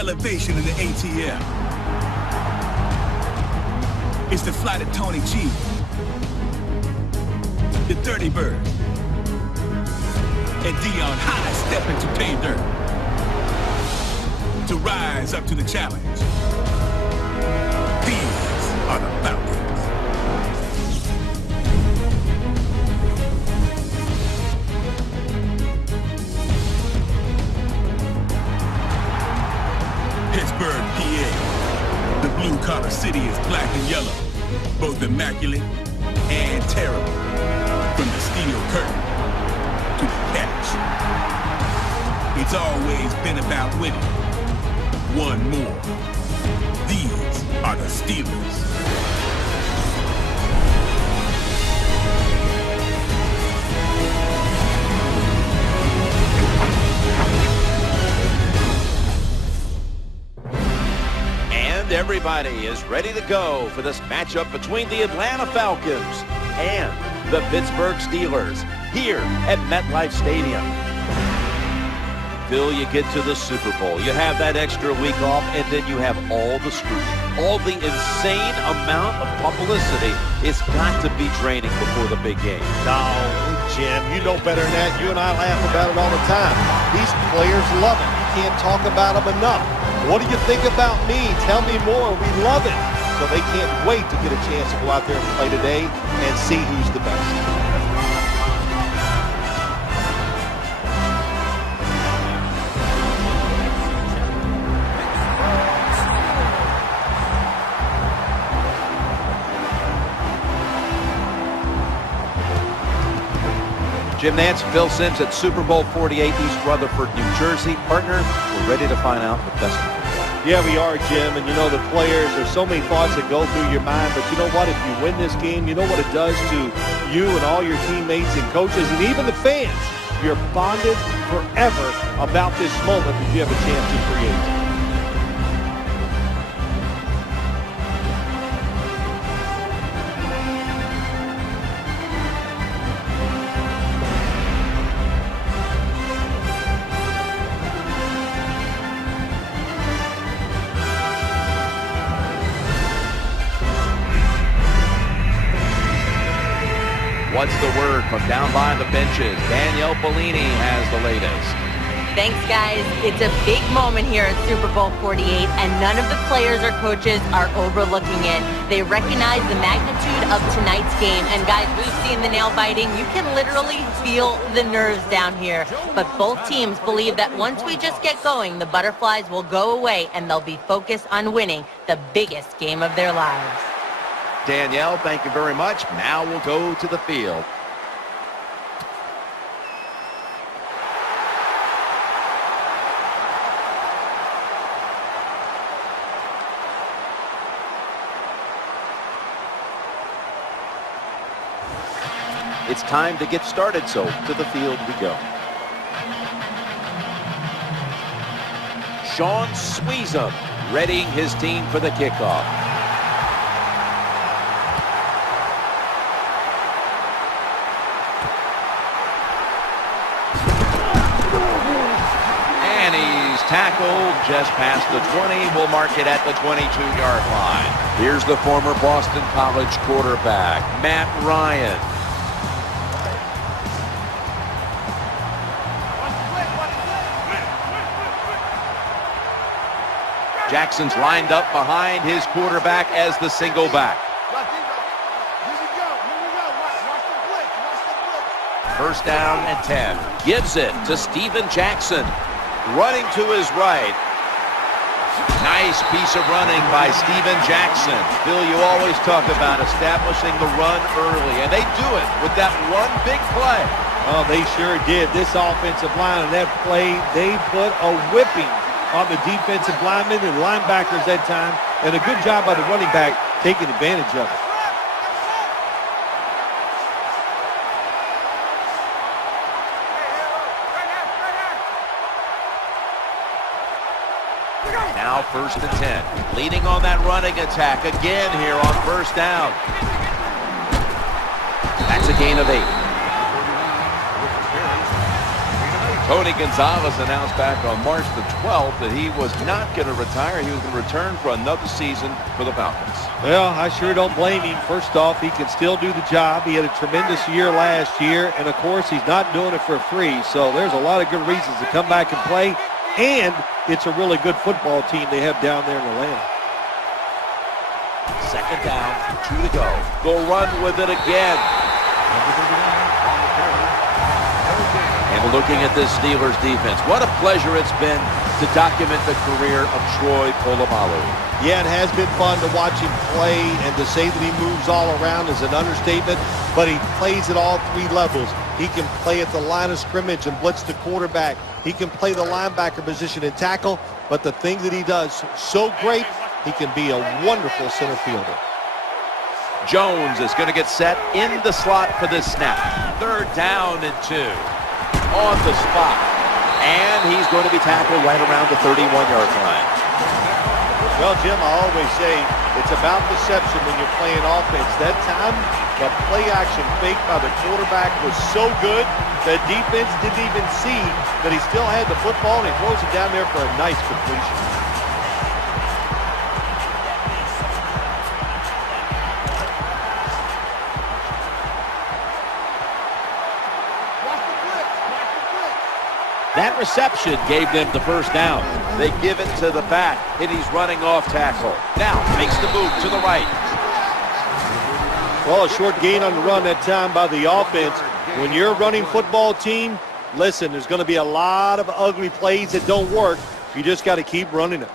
elevation in the ATL. It's the flight of Tony G, the Dirty Bird, and Dion High step into pay dirt to rise up to the challenge. These are the Falcons. Pittsburgh, PA. The blue-collar city is black and yellow, both immaculate and terrible. From the steel curtain to the catch. It's always been about winning. One more. These are the Steelers. Everybody is ready to go for this matchup between the Atlanta Falcons and the Pittsburgh Steelers here at MetLife Stadium. Phil, you get to the Super Bowl. You have that extra week off, and then you have all the scrutiny. All the insane amount of publicity. It's got to be draining before the big game. No, Jim, you know better than that. You and I laugh about it all the time. These players love it. You can't talk about them enough. What do you think about me? Tell me more. We love it. So they can't wait to get a chance to go out there and play today and see who's the best. Jim Nance, Phil Simms at Super Bowl 48, East Rutherford, New Jersey. Partner, we're ready to find out the best. Yeah, we are, Jim. And you know, the players, there's so many thoughts that go through your mind. But you know what? If you win this game, you know what it does to you and all your teammates and coaches and even the fans. You're bonded forever about this moment that you have a chance to create. What's the word from down by the benches? Danielle Bellini has the latest. Thanks, guys. It's a big moment here at Super Bowl 48, and none of the players or coaches are overlooking it. They recognize the magnitude of tonight's game, and guys, we've seen the nail biting. You can literally feel the nerves down here, but both teams believe that once we just get going, the butterflies will go away, and they'll be focused on winning the biggest game of their lives. Danielle, thank you very much. Now we'll go to the field. It's time to get started, so to the field we go. Sean Sweezum readying his team for the kickoff. Tackled just past the 20. We'll mark it at the 22-yard line. Here's the former Boston College quarterback, Matt Ryan. Jackson's lined up behind his quarterback as the single back. First down and 10. Gives it to Steven Jackson. Running to his right. Nice piece of running by Steven Jackson. Phil, you always talk about establishing the run early, and they do it with that one big play. Oh, they sure did. This offensive line and that play, they put a whipping on the defensive linemen and linebackers that time, and a good job by the running back taking advantage of it. Now first and 10. Leading on that running attack again here on first down. That's a gain of 8. Tony Gonzalez announced back on March the 12th that he was not going to retire. He was going to return for another season for the Falcons. Well, I sure don't blame him. First off, he can still do the job. He had a tremendous year last year, and of course, he's not doing it for free. So there's a lot of good reasons to come back and play, and it's a really good football team they have down there in Atlanta. Second down, 2 to go. They'll run with it again. And looking at this Steelers defense, what a pleasure it's been to document the career of Troy Polamalu. Yeah, it has been fun to watch him play, and to say that he moves all around is an understatement, but he plays at all 3 levels. He can play at the line of scrimmage and blitz the quarterback. He can play the linebacker position and tackle, but the thing that he does so great, he can be a wonderful center fielder. Jones is going to get set in the slot for this snap. Third down and 2. On the spot. And he's going to be tackled right around the 31-yard line. Well, Jim, I always say it's about deception when you're playing offense. That time, the play-action fake by the quarterback was so good, the defense didn't even see that he still had the football, and he throws it down there for a nice completion. That reception gave them the first down. They give it to the back, and he's running off tackle. Now makes the move to the right. Well, a short gain on the run that time by the offense. When you're a running football team, listen, there's going to be a lot of ugly plays that don't work. You just got to keep running it.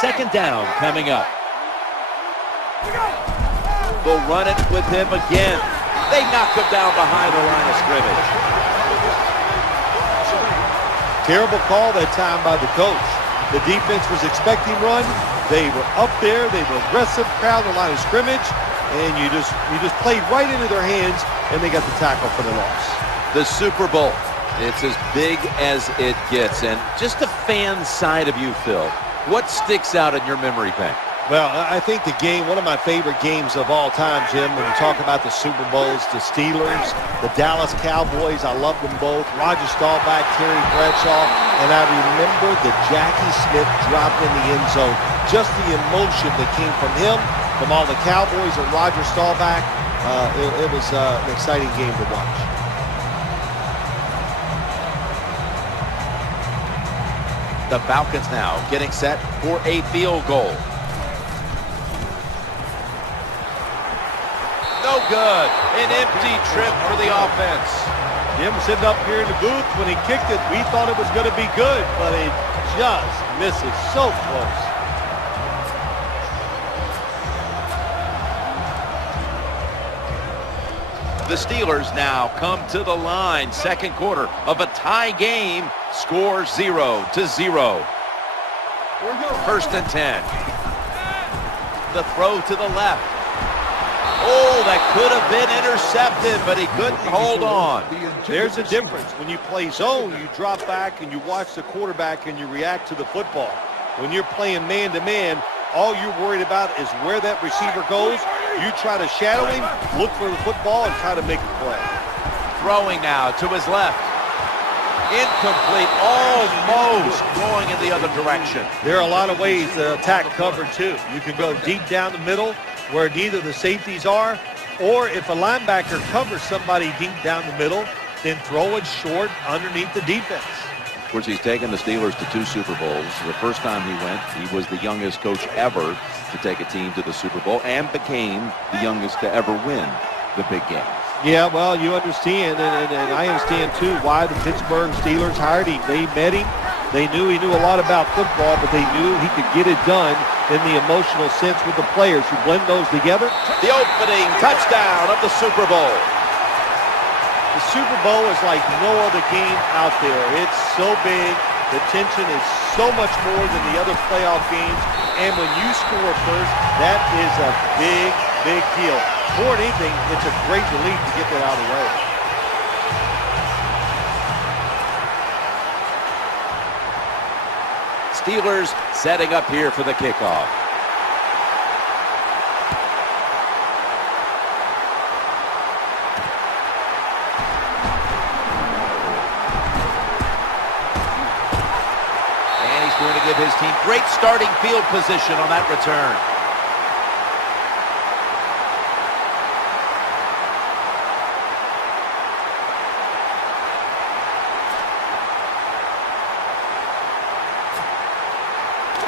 Second down coming up. They'll run it with him again. They knock him down behind the line of scrimmage. Terrible call that time by the coach. The defense was expecting run. They were up there. They were aggressive, crowd the line of scrimmage, and you just played right into their hands, and they got the tackle for the loss. The Super Bowl. It's as big as it gets. And just the fan side of you, Phil, what sticks out in your memory bank? Well, I think the game, one of my favorite games of all time, Jim, when you talk about the Super Bowls, the Steelers, the Dallas Cowboys, I love them both. Roger Staubach, Terry Bradshaw, and I remember the Jackie Smith drop in the end zone. Just the emotion that came from him, from all the Cowboys and Roger Staubach. It was an exciting game to watch. The Falcons now getting set for a field goal. No good. An empty trip for the offense. Jim was sitting up here in the booth. When he kicked it, we thought it was going to be good, but it just misses so close. The Steelers now come to the line. Second quarter of a tie game. Score 0-0. First and 10. The throw to the left. Oh, that could have been intercepted, but he couldn't hold on. There's a difference. When you play zone, you drop back and you watch the quarterback and you react to the football. When you're playing man-to-man, all you're worried about is where that receiver goes. You try to shadow him, look for the football, and try to make a play. Throwing now to his left. Incomplete, almost going in the other direction. There are a lot of ways to attack cover, too. You can go deep down the middle where neither the safeties are, or if a linebacker covers somebody deep down the middle, then throw it short underneath the defense. Of course, he's taken the Steelers to 2 Super Bowls. The first time he went, he was the youngest coach ever to take a team to the Super Bowl and became the youngest to ever win the big game. Yeah, well, you understand, and I understand, too, why the Pittsburgh Steelers hired him. They met him. They knew he knew a lot about football, but they knew he could get it done in the emotional sense with the players. You blend those together. The opening touchdown of the Super Bowl. The Super Bowl is like no other game out there. It's so big. The tension is so much more than the other playoff games. And when you score first, that is a big, big deal. More than anything, it's a great relief to get that out of the way. Steelers setting up here for the kickoff. his team. Great starting field position on that return.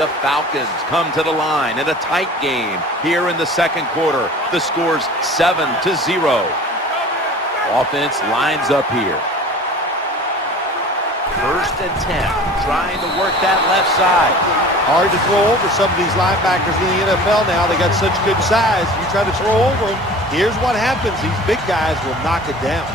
The Falcons come to the line in a tight game here in the second quarter. The score's 7-0. Offense lines up here. 1st and 10, trying to work that left side. Hard to throw over some of these linebackers in the NFL now. They got such good size. You try to throw over them, here's what happens. These big guys will knock it down.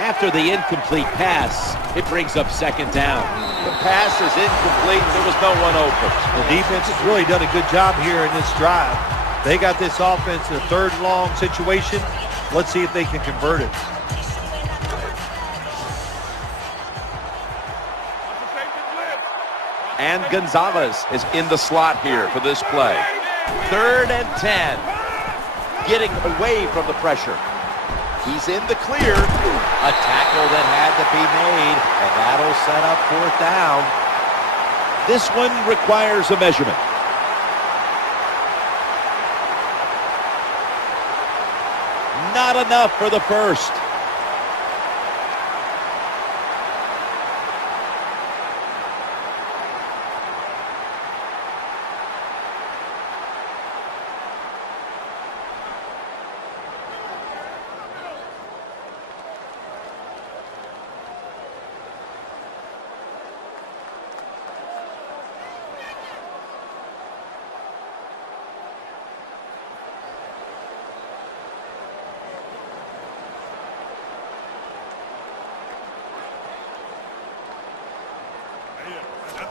After the incomplete pass, it brings up 2nd down. The pass is incomplete. There was no one open. The defense has really done a good job here in this drive. They got this offense in a 3rd and long situation. Let's see if they can convert it. And Gonzalez is in the slot here for this play. 3rd and 10. Getting away from the pressure. He's in the clear. A tackle that had to be made, and that'll set up 4th down. This one requires a measurement. Not enough for the first.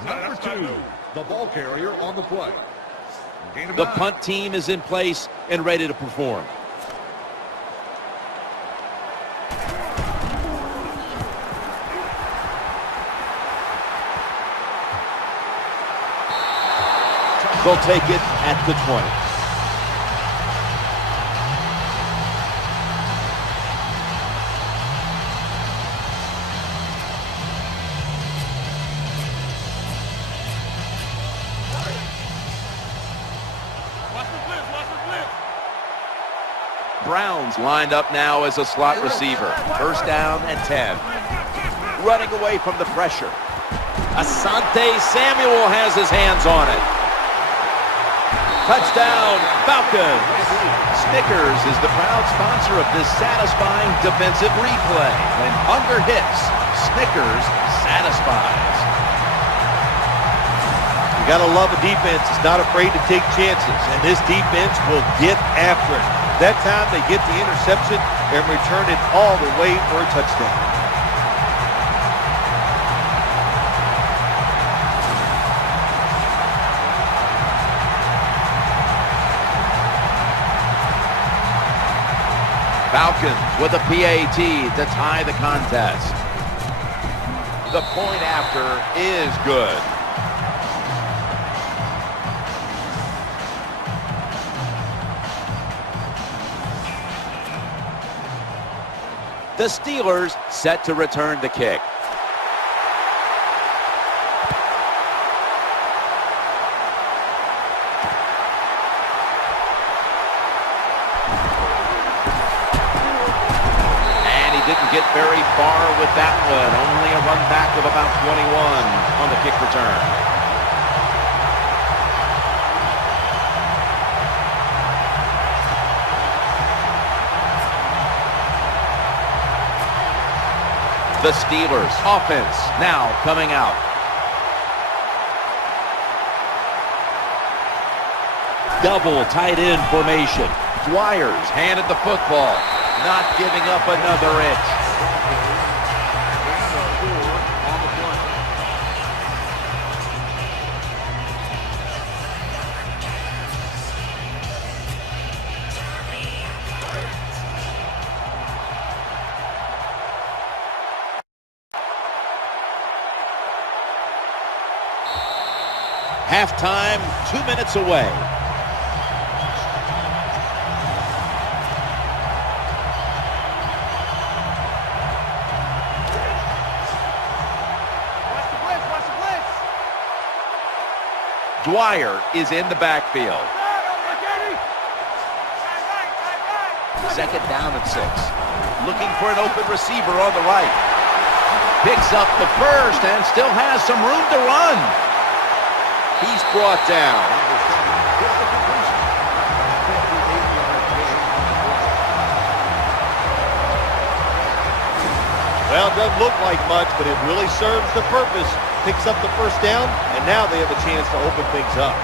Number 2, the ball carrier on the play. The punt team is in place and ready to perform. They'll take it at the 20. Browns lined up now as a slot receiver. 1st down and 10. Running away from the pressure. Asante Samuel has his hands on it. Touchdown, Falcons. Snickers is the proud sponsor of this satisfying defensive replay. When hunger hits, Snickers satisfies. You got to love a defense that's not afraid to take chances, and this defense will get after it. That time they get the interception and return it all the way for a touchdown. Falcons with a PAT to tie the contest. The point after is good. The Steelers set to return the kick. And he didn't get very far with that one. Only a run back of about 21 on the kick return. The Steelers offense now coming out. Double tight end formation. Dwyer's handed the football, not giving up another inch. Halftime, 2 minutes away. Dwyer is in the backfield. Second down and 6. Looking for an open receiver on the right. Picks up the first and still has some room to run. He's brought down. Well, it doesn't look like much, but it really serves the purpose. Picks up the first down, and now they have a chance to open things up.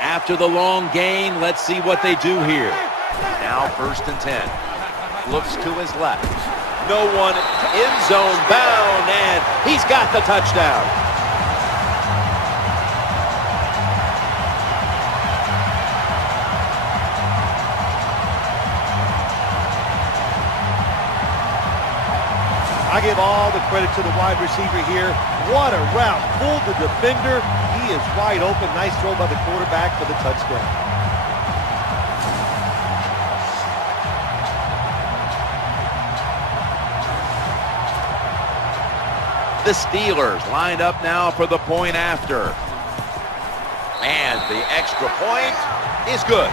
After the long gain, let's see what they do here. Now 1st and 10. Looks to his left. No one, end zone bound, and he's got the touchdown. I give all the credit to the wide receiver here. What a route. Fooled the defender. He is wide open. Nice throw by the quarterback for the touchdown. The Steelers lined up now for the point after. And the extra point is good.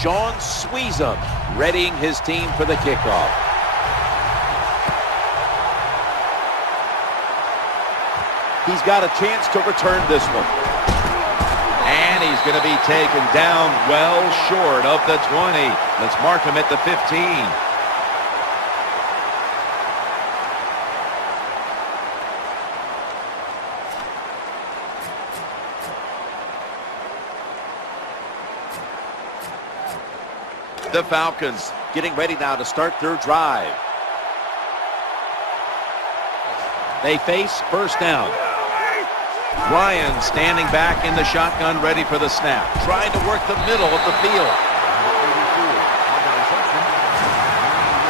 Sean Sweezum readying his team for the kickoff. He's got a chance to return this one. And he's going to be taken down well short of the 20. Let's mark him at the 15. The Falcons getting ready now to start their drive. They face 1st down. Ryan standing back in the shotgun, ready for the snap. Trying to work the middle of the field.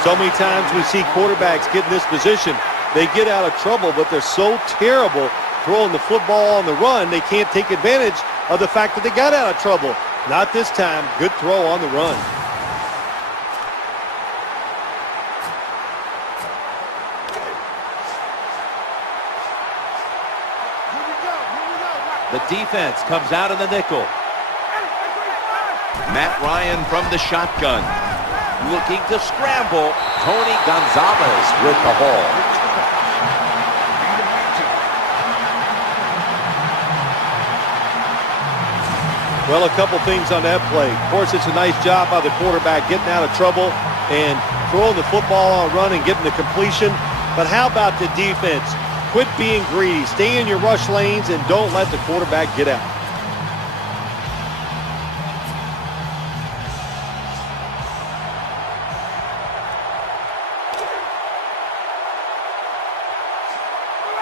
So many times we see quarterbacks get in this position. They get out of trouble, but they're so terrible throwing the football on the run, they can't take advantage of the fact that they got out of trouble. Not this time. Good throw on the run. The defense comes out in the nickel. Matt Ryan from the shotgun. Looking to scramble. Tony Gonzalez with the ball. Well, a couple things on that play. Of course, it's a nice job by the quarterback getting out of trouble and throwing the football on a run and getting the completion. But how about the defense? Quit being greedy. Stay in your rush lanes and don't let the quarterback get out.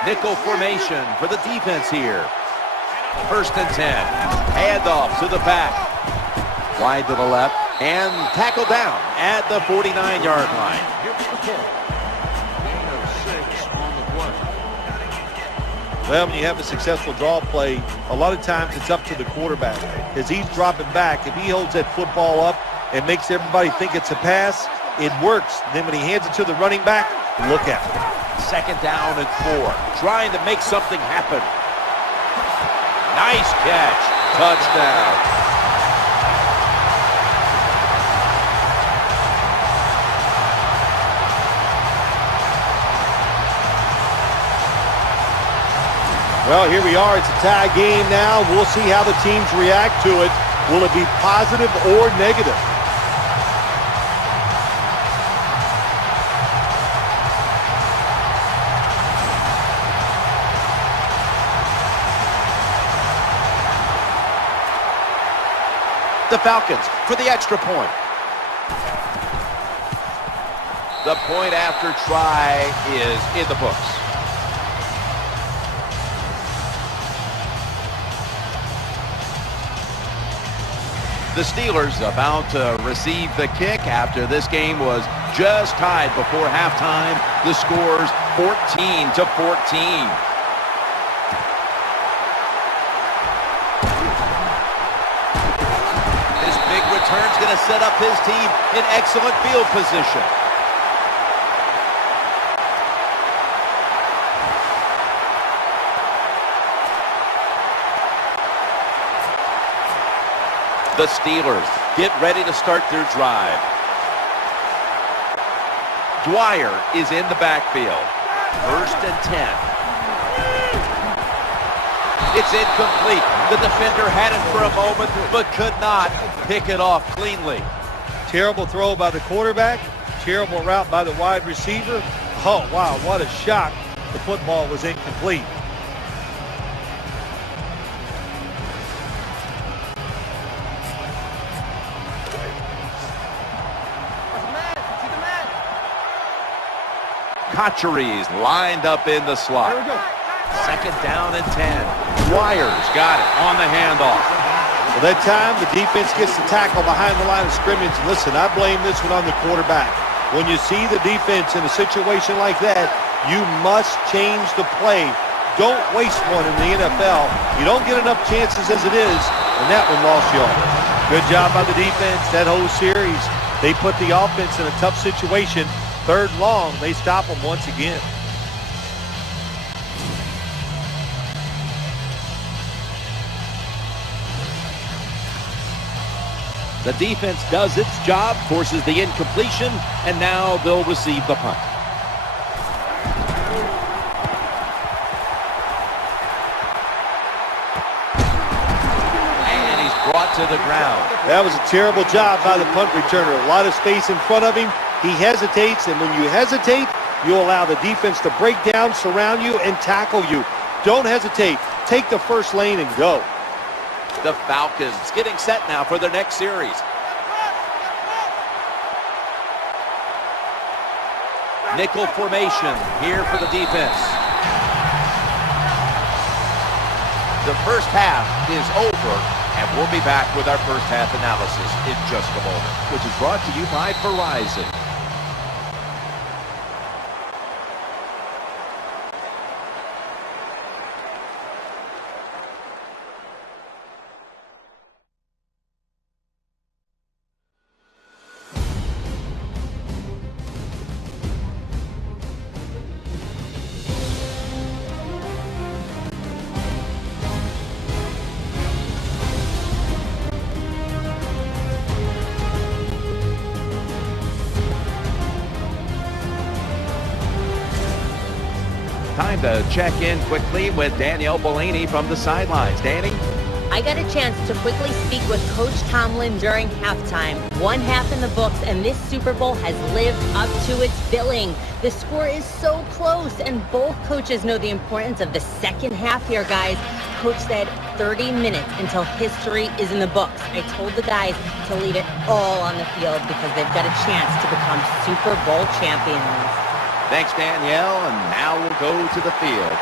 Nickel formation for the defense here. 1st and 10. Handoff to the back. Wide to the left. And tackle down at the 49-yard line. Well, when you have a successful draw play, a lot of times it's up to the quarterback. As he's dropping back, if he holds that football up and makes everybody think it's a pass, it works. Then when he hands it to the running back, look out. 2nd down and 4. Trying to make something happen. Nice catch. Touchdown. Well, here we are. It's a tie game now. We'll see how the teams react to it. Will it be positive or negative? the Falcons for the extra point. The point after try is in the books. The Steelers about to receive the kick after this game was just tied before halftime. The score's 14-14. This big return's going to set up his team in excellent field position. The Steelers get ready to start their drive. Dwyer is in the backfield. 1st and 10. It's incomplete. The defender had it for a moment, but could not pick it off cleanly. Terrible throw by the quarterback. Terrible route by the wide receiver. Oh, wow, what a shock. The football was incomplete. Cotcheries lined up in the slot. 2nd down and 10. Dwyer's got it on the handoff. Well, that time the defense gets the tackle behind the line of scrimmage. Listen, I blame this one on the quarterback. When you see the defense in a situation like that, you must change the play. Don't waste one in the NFL. You don't get enough chances as it is, and that one lost yards. Good job by the defense that whole series. They put the offense in a tough situation. 3rd long, they stop them once again. The defense does its job, forces the incompletion, and now they'll receive the punt. And he's brought to the ground. That was a terrible job by the punt returner. A lot of space in front of him. He hesitates, and when you hesitate, you allow the defense to break down, surround you, and tackle you. Don't hesitate. Take the first lane and go. The Falcons getting set now for their next series. Nickel formation here for the defense. The first half is over, and we'll be back with our first half analysis in just a moment, which is brought to you by Verizon. Time to check in quickly with Danielle Bellini from the sidelines. Danny? I got a chance to quickly speak with Coach Tomlin during halftime. 1 half in the books, and this Super Bowl has lived up to its billing. The score is so close, and both coaches know the importance of the second half here, guys. Coach said 30 minutes until history is in the books. I told the guys to leave it all on the field because they've got a chance to become Super Bowl champions. Thanks, Danielle, and now we'll go to the field.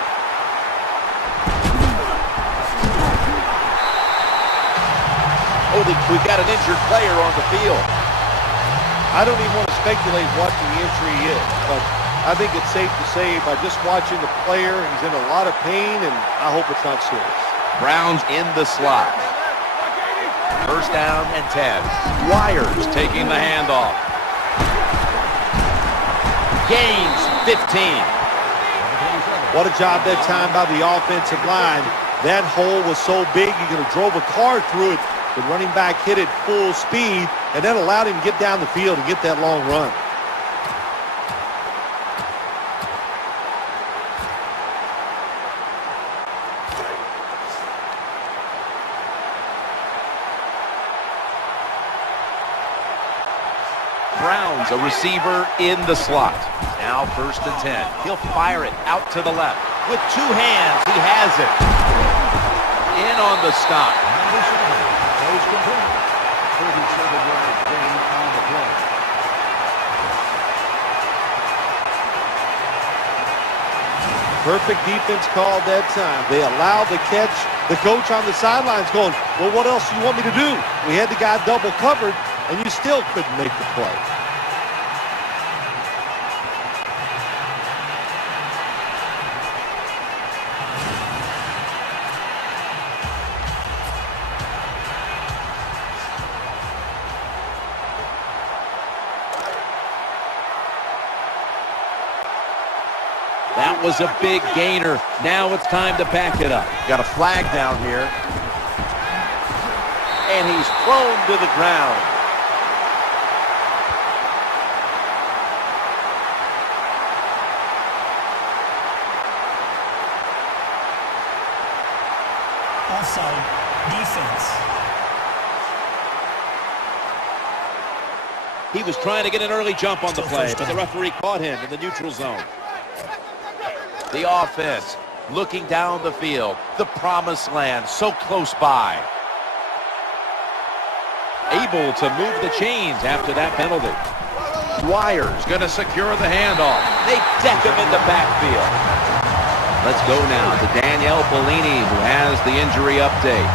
Oh, we've got an injured player on the field. I don't even want to speculate what the injury is, but I think it's safe to say by just watching the player, he's in a lot of pain, and I hope it's not serious. Browns in the slot. 1st down and 10. Dwyer's taking the handoff. Gains 15. What a job that time by the offensive line. That hole was so big, you could have drove a car through it. The running back hit it full speed, and that allowed him to get down the field and get that long run. Browns, a receiver in the slot. Now 1st and 10. He'll fire it out to the left. With 2 hands, he has it. In on the stop. Perfect defense call that time. They allowed the catch. The coach on the sidelines going, well, what else do you want me to do? We had the guy double covered, and you still couldn't make the play. That was a big gainer. Now it's time to pack it up. Got a flag down here. And he's thrown to the ground. Offside, defense. He was trying to get an early jump on the play, but the referee caught him in the neutral zone. The offense looking down the field. The promised land so close by. Able to move the chains after that penalty. Dwyer's going to secure the handoff. They deck him in the backfield. Let's go now to Danielle Bellini, who has the injury update.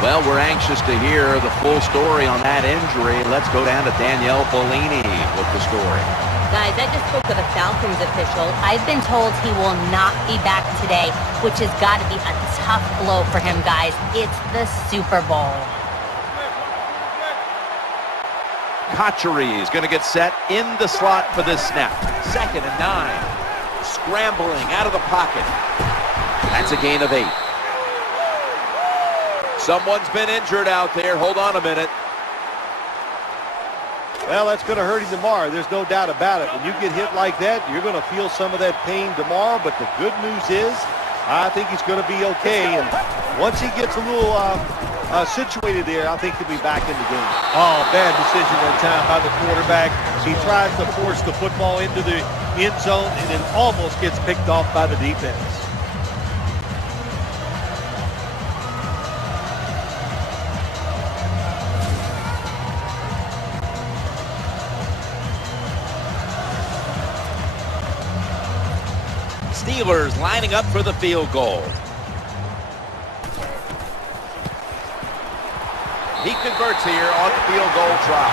Well, we're anxious to hear the full story on that injury. Let's go down to Danielle Bellini with the story. Guys, I just spoke with a Falcons official. I've been told he will not be back today, which has got to be a tough blow for him, guys. It's the Super Bowl. Kotchery is going to get set in the slot for this snap. 2nd and 9. Scrambling out of the pocket. That's a gain of 8. Someone's been injured out there. Hold on a minute. Well, that's going to hurt him tomorrow. There's no doubt about it. When you get hit like that, you're going to feel some of that pain tomorrow. But the good news is, I think he's going to be okay. And once he gets a little situated there, I think he'll be back in the game. Oh, bad decision that time by the quarterback. He tries to force the football into the end zone and then almost gets picked off by the defense. Steelers lining up for the field goal. He converts here on the field goal try.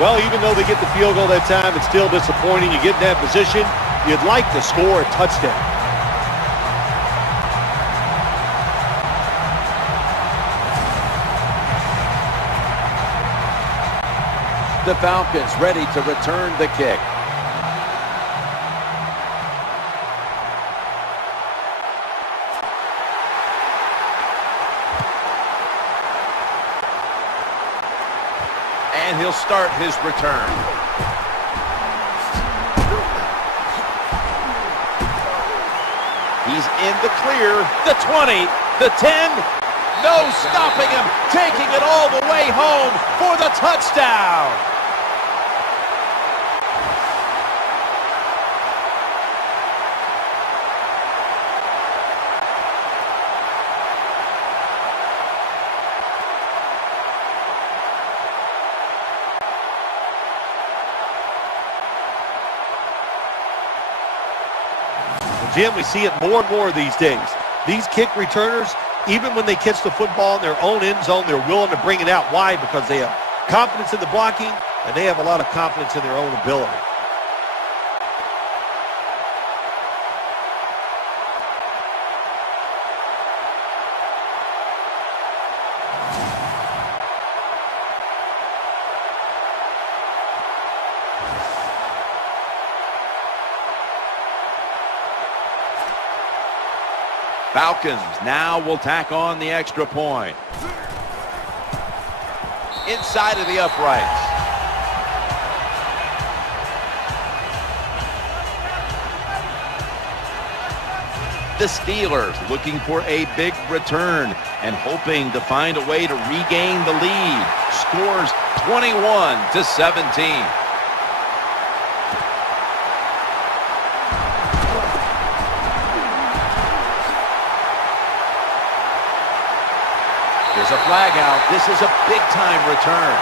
Well, even though they get the field goal that time, it's still disappointing. You get in that position, you'd like to score a touchdown. The Falcons ready to return the kick. And he'll start his return. He's in the clear. The 20, the 10. No stopping him. Taking it all the way home for the touchdown. Jim, we see it more and more these days. These kick returners, even when they catch the football in their own end zone, they're willing to bring it out. Why? Because they have confidence in the blocking, and they have a lot of confidence in their own ability. Falcons now will tack on the extra point. Inside of the uprights. The Steelers looking for a big return and hoping to find a way to regain the lead. Scores 21-17. There's a flag out. This is a big-time return.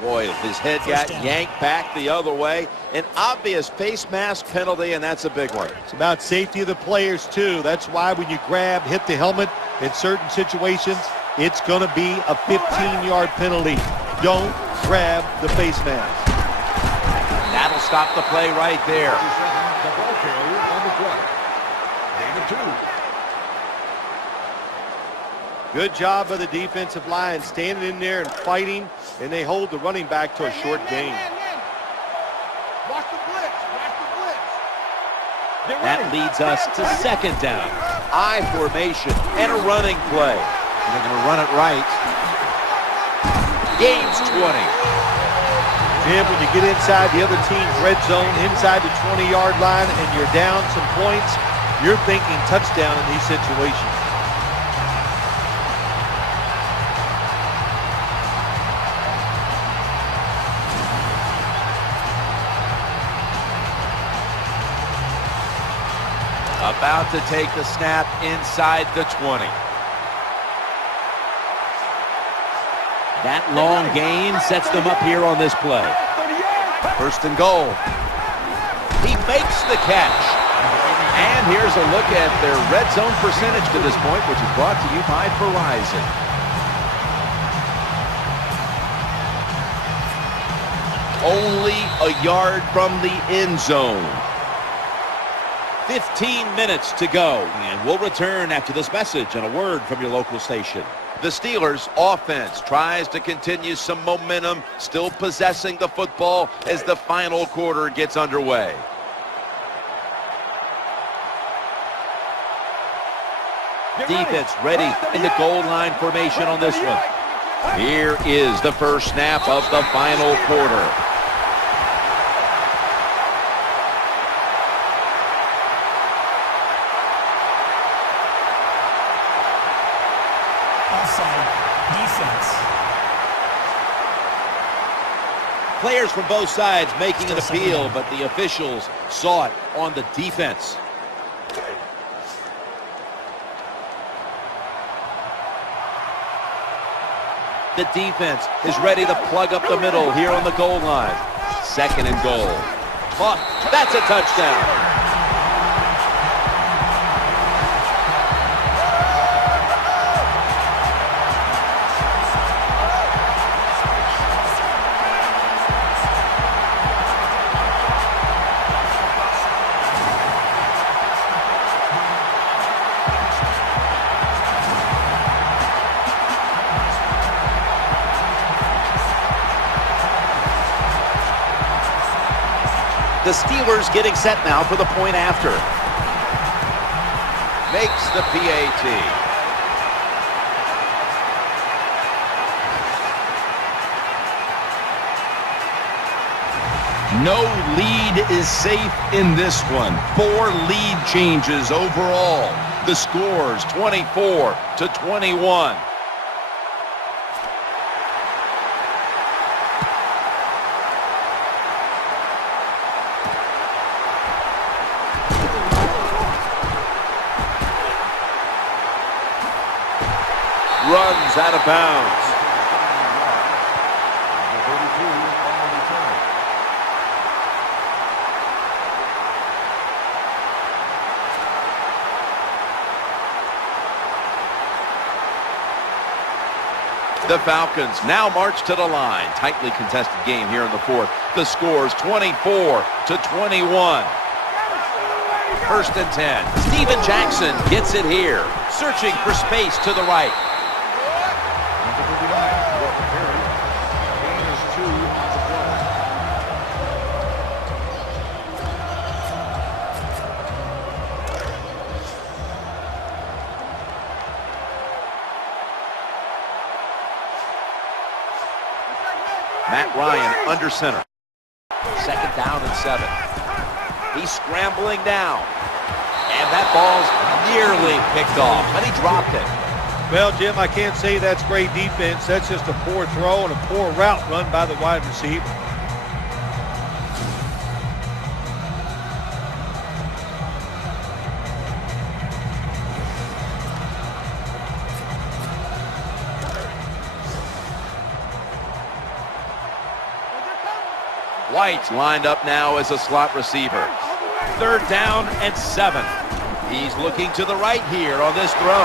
Boy, his head got yanked back the other way. An obvious face mask penalty, and that's a big one. It's about safety of the players, too. That's why when you grab, hit the helmet in certain situations, it's going to be a 15-yard penalty. Don't grab the face mask. That'll stop the play right there. The ball carrier on the play. Gain of 2. Good job by the defensive line, standing in there and fighting, and they hold the running back to a short gain. Watch the blitz. Watch the blitz. That leads us to second down. I formation and a running play. And they're going to run it right. Gains 20. Jim, when you get inside the other team's red zone, inside the 20-yard line, and you're down some points, you're thinking touchdown in these situations. About to take the snap inside the 20. That long gain sets them up here on this play. First and goal. He makes the catch. And here's a look at their red zone percentage to this point, which is brought to you by Verizon. Only a yard from the end zone. 15 minutes to go, and we'll return after this message and a word from your local station. The Steelers' offense tries to continue some momentum, still possessing the football as the final quarter gets underway. Defense ready in the goal line formation on this one. Here is the first snap of the final quarter. Players from both sides making an appeal, but the officials saw it on the defense. The defense is ready to plug up the middle here on the goal line. Second and goal. Oh, that's a touchdown. The Steelers getting set now for the point after. Makes the PAT. No lead is safe in this one. 4 lead changes overall. The score's 24-21. Runs out of bounds. The Falcons now march to the line. Tightly contested game here in the fourth. The score's 24-21. First and 10. Steven Jackson gets it here. Searching for space to the right. Matt Ryan under center. Second down and 7. He's scrambling down. And that ball's nearly picked off, but he dropped it. Well, Jim, I can't say that's great defense. That's just a poor throw and a poor route run by the wide receiver. White's lined up now as a slot receiver. 3rd down and 7. He's looking to the right here on this throw.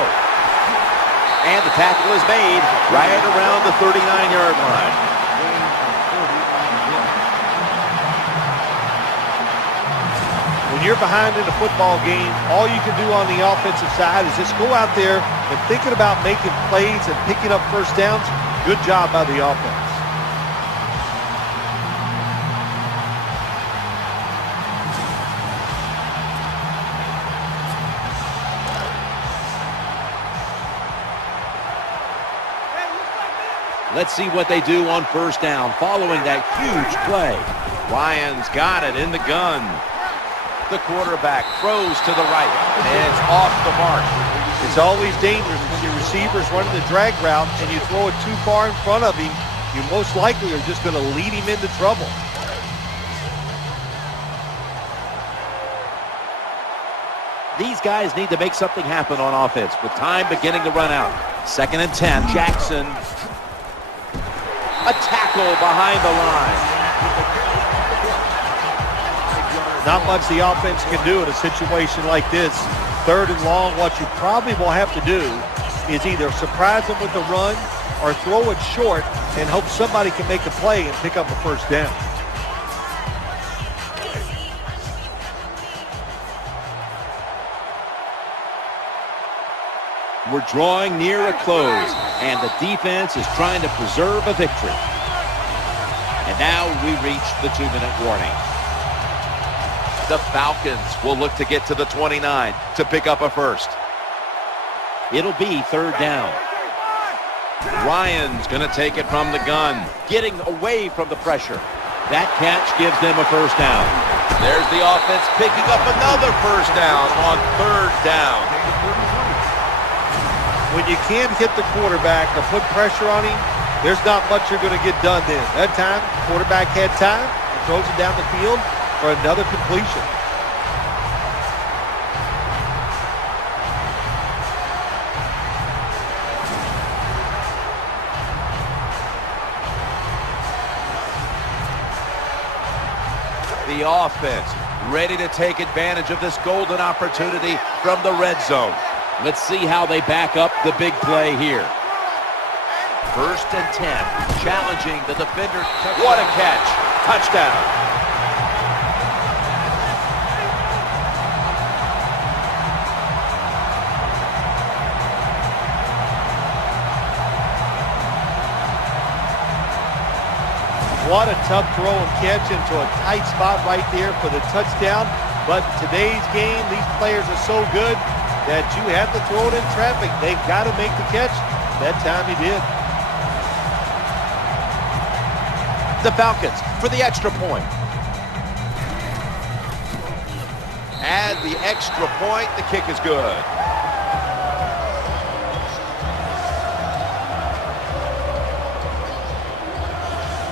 And the tackle is made right around the 39-yard line. When you're behind in a football game, all you can do on the offensive side is just go out there and thinking about making plays and picking up first downs. Good job by the offense. Let's see what they do on 1st down following that huge play. Ryan's got it in the gun. The quarterback throws to the right, and it's off the mark. It's always dangerous when your receiver's running the drag route and you throw it too far in front of him. You most likely are just going to lead him into trouble. These guys need to make something happen on offense with time beginning to run out. 2nd and 10. Jackson. A tackle behind the line. Not much the offense can do in a situation like this. 3rd and long, what you probably will have to do is either surprise them with a run or throw it short and hope somebody can make a play and pick up a 1st down. We're drawing near a close, and the defense is trying to preserve a victory. And now we reach the 2-minute warning. The Falcons will look to get to the 29 to pick up a 1st. It'll be 3rd down. Ryan's going to take it from the gun, getting away from the pressure. That catch gives them a 1st down. There's the offense picking up another 1st down on 3rd down. When you can't hit the quarterback or put pressure on him, there's not much you're going to get done then. That time, quarterback had time and throws it down the field for another completion. The offense ready to take advantage of this golden opportunity from the red zone. Let's see how they back up the big play here. 1st and 10, challenging the defender. What a catch. Touchdown. What a tough throw and catch into a tight spot right there for the touchdown. But in today's game, these players are so good that you have to throw it in traffic. They've got to make the catch. That time he did. The Falcons for the extra point. Add the extra point. The kick is good.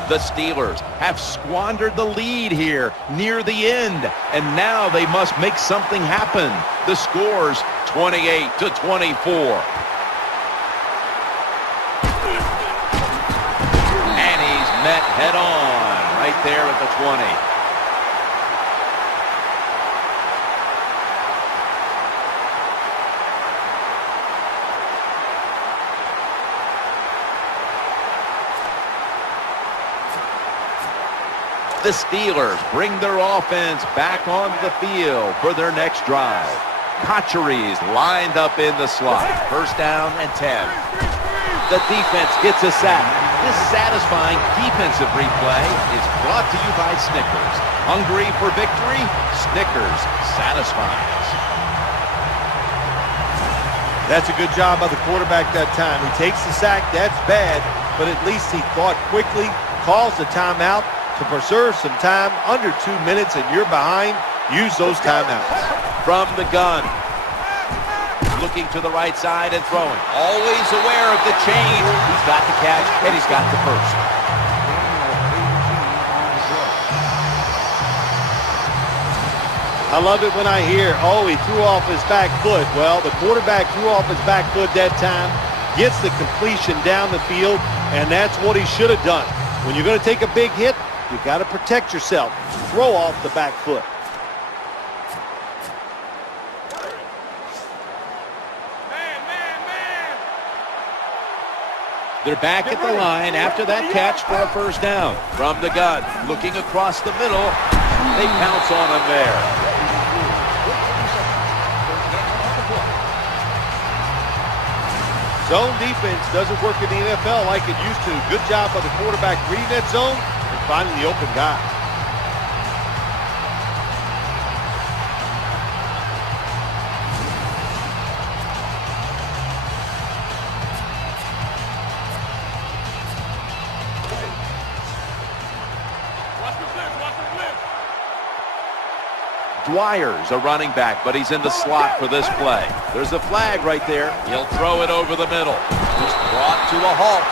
The Steelers have squandered the lead here near the end, and now they must make something happen. The score's 28-24. And he's met head on right there at the 20. The Steelers bring their offense back onto the field for their next drive. Kochery's lined up in the slot. 1st down and 10. The defense gets a sack. This satisfying defensive replay is brought to you by Snickers. Hungry for victory? Snickers satisfies. That's a good job by the quarterback that time. He takes the sack. That's bad, but at least he thought quickly, calls the timeout to preserve some time. Under 2 minutes and you're behind. Use those timeouts. From the gun. Looking to the right side and throwing. Always aware of the change. He's got the catch and he's got the 1st. I love it when I hear, oh, he threw off his back foot. Well, the quarterback threw off his back foot that time, gets the completion down the field, and that's what he should have done. When you're going to take a big hit, You got to protect yourself. Throw off the back foot. They're back at the line after that catch for a first down. From the gun, looking across the middle. They pounce on him there. Zone defense doesn't work in the NFL like it used to. Good job by the quarterback reading that zone and finding the open guy. Dwyer's a running back, but he's in the slot for this play. There's a flag right there. He'll throw it over the middle. Just brought to a halt.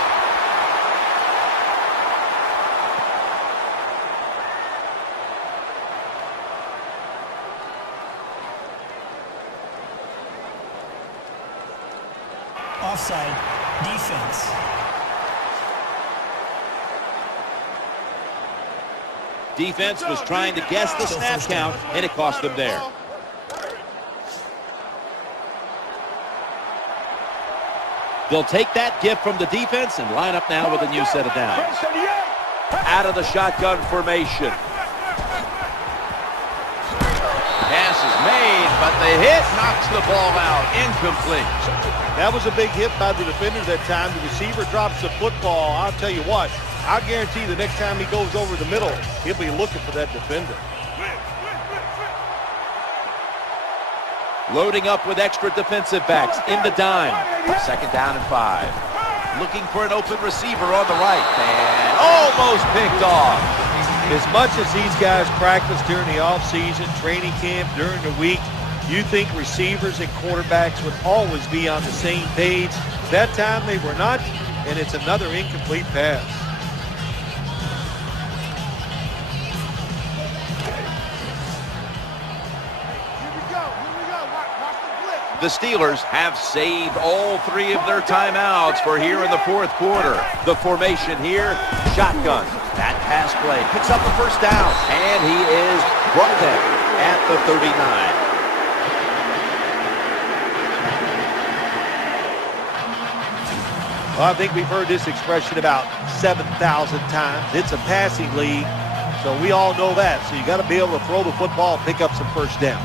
Offside. Defense. Defense was trying to guess the snap count, and it cost them there. They'll take that gift from the defense and line up now with a new set of downs. Out of the shotgun formation. Pass is made, but the hit knocks the ball out. Incomplete. That was a big hit by the defender that time. The receiver drops the football. I'll tell you what, I guarantee the next time he goes over the middle, he'll be looking for that defender. Loading up with extra defensive backs in the dime. Second down and 5. Looking for an open receiver on the right. And almost picked off. As much as these guys practice during the offseason, training camp, during the week, you think receivers and quarterbacks would always be on the same page. That time they were not, and it's another incomplete pass. The Steelers have saved all 3 of their timeouts for here in the fourth quarter. The formation here, shotgun. That pass play picks up the first down, and he is brought down at the 39. Well, I think we've heard this expression about 7,000 times. It's a passing league, so we all know that. So you got to be able to throw the football and pick up some first downs.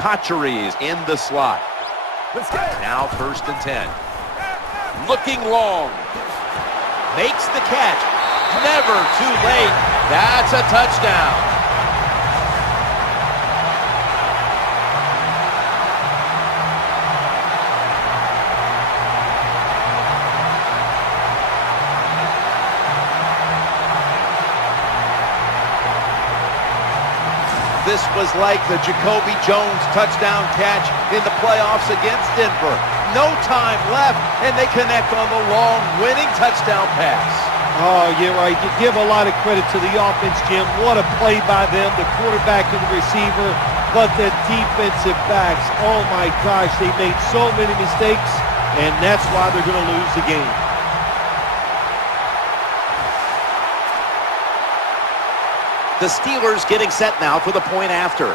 Cotcheries in the slot. Now first and 10. Looking long. Makes the catch. Never too late. That's a touchdown. This was like the Jacoby Jones touchdown catch in the playoffs against Denver. No time left, and they connect on the long winning touchdown pass. Oh, you're right. You give a lot of credit to the offense, Jim. What a play by them, the quarterback and the receiver. But the defensive backs, oh my gosh, they made so many mistakes, and that's why they're going to lose the game. The Steelers getting set now for the point after.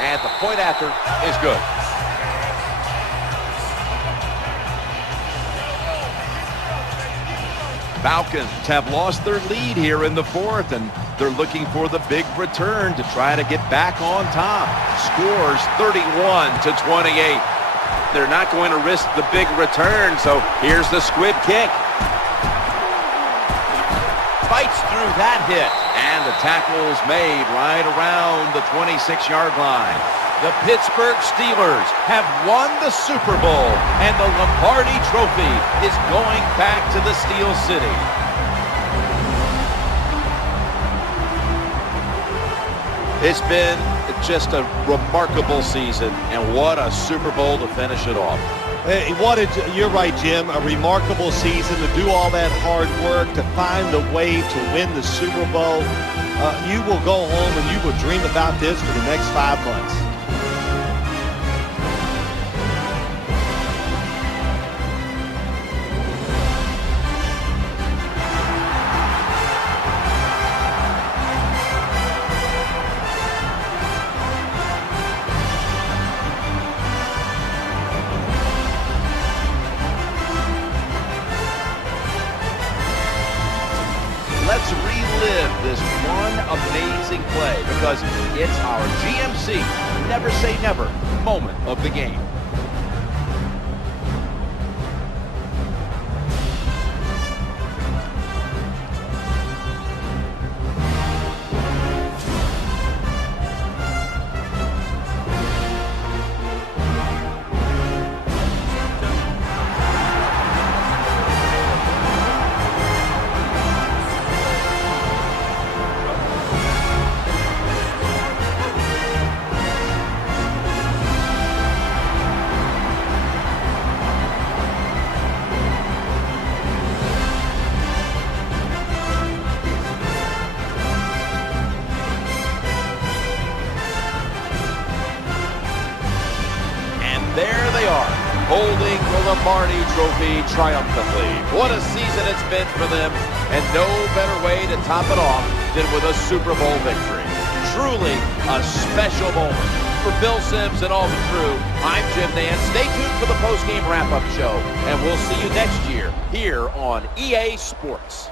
And the point after is good. Falcons have lost their lead here in the fourth, and they're looking for the big return to try to get back on top. Scores 31-28. They're not going to risk the big return, so here's the squib kick. Fights through that hit, and the tackle's made right around the 26-yard line. The Pittsburgh Steelers have won the Super Bowl, and the Lombardi Trophy is going back to the Steel City. It's been just a remarkable season, and what a Super Bowl to finish it off. Hey, you're right, Jim. A remarkable season to do all that hard work, to find a way to win the Super Bowl. you will go home and you will dream about this for the next 5 months. Let's relive this one amazing play because it's our GMC Never Say Never moment of the game. There they are, holding the Lombardi Trophy triumphantly. What a season it's been for them, and no better way to top it off than with a Super Bowl victory. Truly a special moment. For Bill Sims and all the crew, I'm Jim Nance. Stay tuned for the post-game wrap-up show, and we'll see you next year here on EA Sports.